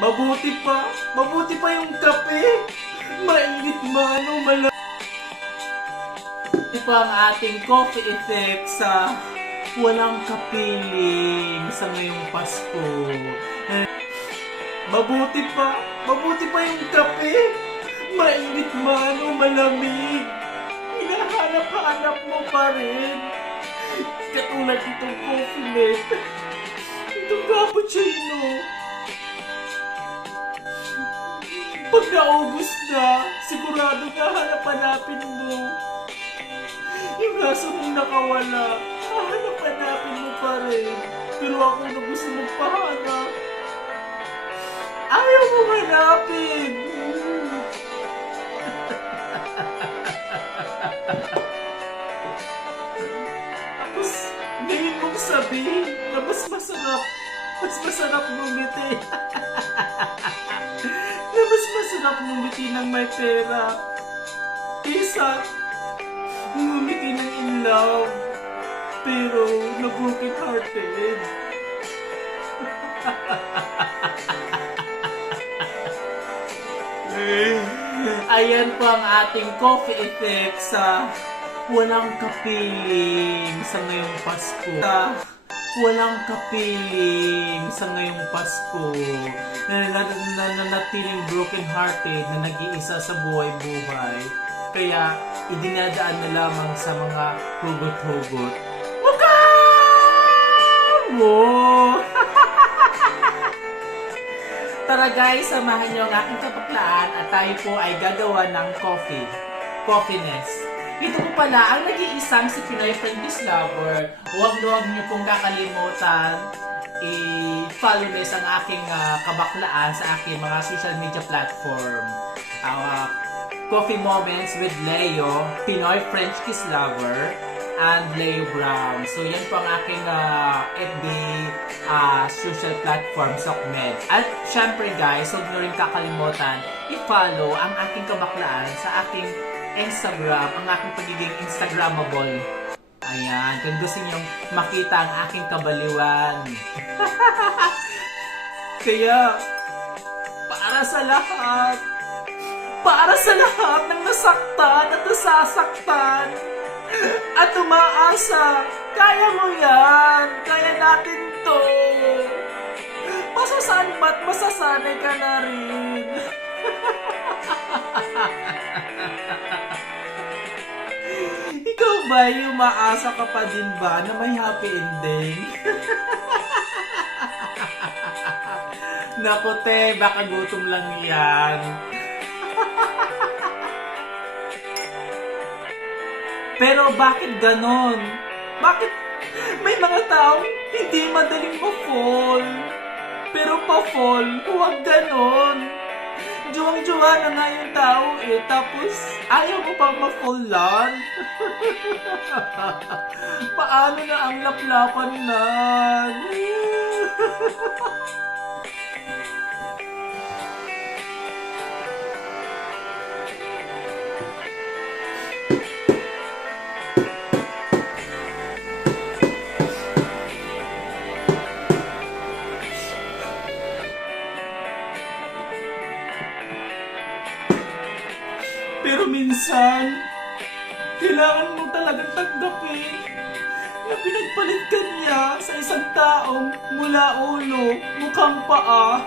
Mabuti pa yung kape. Mainit man o malamig. Ito ang ating coffee effect sa walang kapiling sa ngayong Pasko. Mabuti pa yung kape. Mainit man o malamig. Hinahanap-hanap mo pa rin. Katulad itong coffee mate. Itong cappuccino. Pag naubos na, sigurado na hanap-hanapin mo. Yung raso mong nakawala, hanap-hanapin mo pa rin. Pero ako na gusto magpahanap. Ayaw mo hanapin. Tapos, ngayon mong sabihin na mas masarap ngumiti. Na mas masarap ngumiti ng may pera kaysa ngumiti ng in love pero na broken hearted. Ayan po ang ating coffee effect sa walang kapiling sa ngayong Pasko. Walang kapiling sa ngayong Pasko. Nanatiling broken hearted na nag-iisa sa buhay-buhay. Kaya idinadaan na lamang sa mga hugot-hugot. Mo! Tara guys, samahan niyo ang aking kapaklaan at tayo po ay gagawa ng coffeeness. Ito po pala ang nag-iisang si Pinoy Friend Kiss Lover. Huwag niyo pong kakalimutan i-follow nyo ang aking kabaklaan sa aking mga social media platform. Coffee Moments with Leo, Pinoy French Kiss Lover, and Leo Brown. So yan po ang aking FB social platform, Sokmed. At syempre guys, huwag nyo rin kakalimutan i-follow ang aking kabaklaan sa aking Instagram, ang aking pagiging Instagrammable. Ayan, kung gusto nyo makita ang aking kabaliwan. Kaya, para sa lahat ng nasaktan at nasasaktan at umaasa, kaya mo yan, kaya natin to. Masasanay ka na rin. Ikaw ba, yung umaasa ka pa din ba na may happy ending? Naku te, baka gutom lang yan. Pero bakit ganon? Bakit may mga taong hindi madaling ma-fall? Pero pa-fall, huwag ganon. Juwang-juwa na nga yung tao eh, tapos ayaw mo pang ma-fallan. Paano na ang laplapan na? Pero minsan, kailangan mo talagang tanggapin na pinagpalit ka niya sa isang taong mula ulo, mukhang paa.